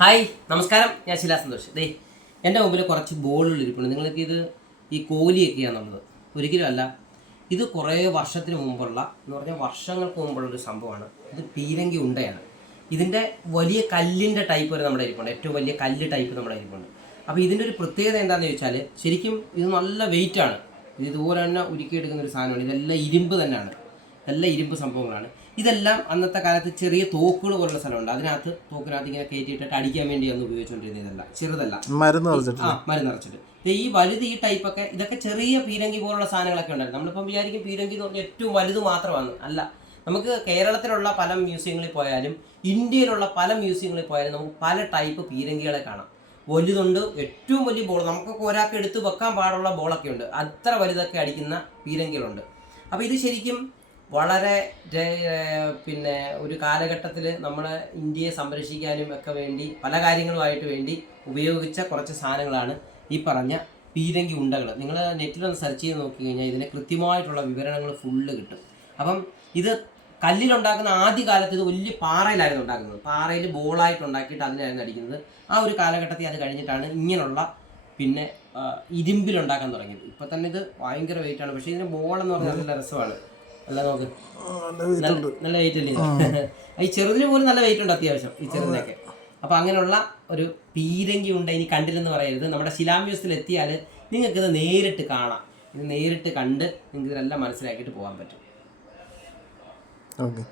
Hi നമസ്കാരം. ഞാൻ ശിലാ സന്തോഷ്. ദേ എന്റെ മുമ്പിൽ കുറച്ച് ബോളുകൾ ഇരിപ്പുണ്ട്. നിങ്ങൾക്ക് ഇത് ഈ കോലിയൊക്കെയാണ് നമ്മൾ ഒരിക്കലും അല്ല ഇത് കുറേ വർഷത്തിന് മുമ്പുള്ള എന്ന് പറഞ്ഞാൽ വർഷങ്ങൾക്ക് മുമ്പുള്ള ഒരു സംഭവമാണ്. ഇത് പീരങ്കി ഉണ്ടയാണ്. ഇതിന്റെ വലിയ കല്ലിന്റെ ടൈപ്പ് വരെ നമ്മുടെ ഇരിപ്പുണ്ട്. ഏറ്റവും വലിയ കല്ല് ടൈപ്പ് നമ്മുടെ ഇരിപ്പുണ്ട്. അപ്പോൾ ഇതിന്റെ ഒരു പ്രത്യേകത എന്താണെന്ന് ചോദിച്ചാൽ ശരിക്കും ഇത് നല്ല വെയിറ്റ് ആണ്. ഇത് ഇതുപോലെ തന്നെ ഉരുക്കിയെടുക്കുന്ന ഒരു സാധനമാണ്. ഇതെല്ലാം ഇരുമ്പ് തന്നെയാണ്. എല്ലാം ഇരുമ്പ് സംഭവങ്ങളാണ്. ഇതെല്ലാം അന്നത്തെ കാലത്ത് ചെറിയ തോക്കുകൾ പോലുള്ള സ്ഥലമുണ്ട്. അതിനകത്ത് തോക്കിനകത്ത് ഇങ്ങനെ കയറ്റിയിട്ടിട്ട് അടിക്കാൻ വേണ്ടിയാണ് ഉപയോഗിച്ചുകൊണ്ടിരുന്നത് ഇതല്ല ചെറുതല്ല. മരുന്ന് ആ മരുന്ന് നിറച്ചിട്ട്. ഈ വലുത് ഈ ടൈപ്പൊക്കെ ഇതൊക്കെ ചെറിയ പീരങ്കി പോലുള്ള സാധനങ്ങളൊക്കെ ഉണ്ടായിരുന്നു. നമ്മളിപ്പം വിചാരിക്കും പീരങ്കി എന്ന് പറഞ്ഞാൽ ഏറ്റവും വലുത് മാത്രമാണ്. അല്ല നമുക്ക് കേരളത്തിലുള്ള പല മ്യൂസിയങ്ങളിൽ പോയാലും ഇന്ത്യയിലുള്ള പല മ്യൂസിയങ്ങളിൽ പോയാലും നമുക്ക് പല ടൈപ്പ് പീരങ്കികളെ കാണാം. വലുതുണ്ട് ഏറ്റവും വലിയ ബോൾ. നമുക്കൊക്കെ ഒരാൾക്ക് എടുത്ത് വെക്കാൻ പാടുള്ള ബോളൊക്കെ ഉണ്ട്. അത്ര വലുതൊക്കെ അടിക്കുന്ന പീരങ്കികളുണ്ട്. അപ്പോൾ ഇത് ശരിക്കും വളരെ പിന്നെ ഒരു കാലഘട്ടത്തിൽ നമ്മളെ ഇന്ത്യയെ സംരക്ഷിക്കാനും ഒക്കെ വേണ്ടി പല കാര്യങ്ങളുമായിട്ട് വേണ്ടി ഉപയോഗിച്ച കുറച്ച് സാധനങ്ങളാണ് ഈ പറഞ്ഞ പീരങ്കി ഉണ്ടകൾ നിങ്ങൾ നെറ്റിലൊന്ന് സെർച്ച് ചെയ്ത് നോക്കി കഴിഞ്ഞാൽ ഇതിന് കൃത്യമായിട്ടുള്ള വിവരണങ്ങൾ ഫുള്ള് കിട്ടും. അപ്പം ഇത് കല്ലിലുണ്ടാക്കുന്ന ആദ്യ കാലത്ത് ഇത് വലിയ പാറയിലായിരുന്നു ഉണ്ടാക്കുന്നത്. പാറയിൽ ബോളായിട്ട് ഉണ്ടാക്കിയിട്ട് അതിനായിരുന്നു അടിക്കുന്നത്. ആ ഒരു കാലഘട്ടത്തിൽ അത് കഴിഞ്ഞിട്ടാണ് ഇങ്ങനെയുള്ള പിന്നെ ഇരുമ്പിലുണ്ടാക്കാൻ തുടങ്ങിയത്. ഇപ്പം തന്നെ ഇത് ഭയങ്കര വെയിറ്റാണ് പക്ഷേ ഇതിന് ബോൾ എന്ന് പറഞ്ഞാൽ നല്ല രസമാണ്. അല്ല നോക്ക് നല്ല- നല്ല വെയിറ്റ് ഉണ്ട്? ഈ ചെറുതിന് പോലും നല്ല വെയിറ്റ് ഉണ്ട് അത്യാവശ്യം ഈ ചെറുതിനൊക്കെ. അപ്പൊ അങ്ങനെയുള്ള ഒരു പീരങ്കി ഉണ്ട് ഇനി കണ്ടില്ലെന്ന് പറയരുത്. നമ്മുടെ ശിലാമ്യൂസിൽ എത്തിയാൽ നിങ്ങൾക്കിത് ഇത് നേരിട്ട് കാണാം. ഇത് നേരിട്ട് കണ്ട് നിങ്ങൾക്ക് ഇതെല്ലാം മനസ്സിലാക്കിയിട്ട് പോകാൻ പറ്റും. ഓക്കെ.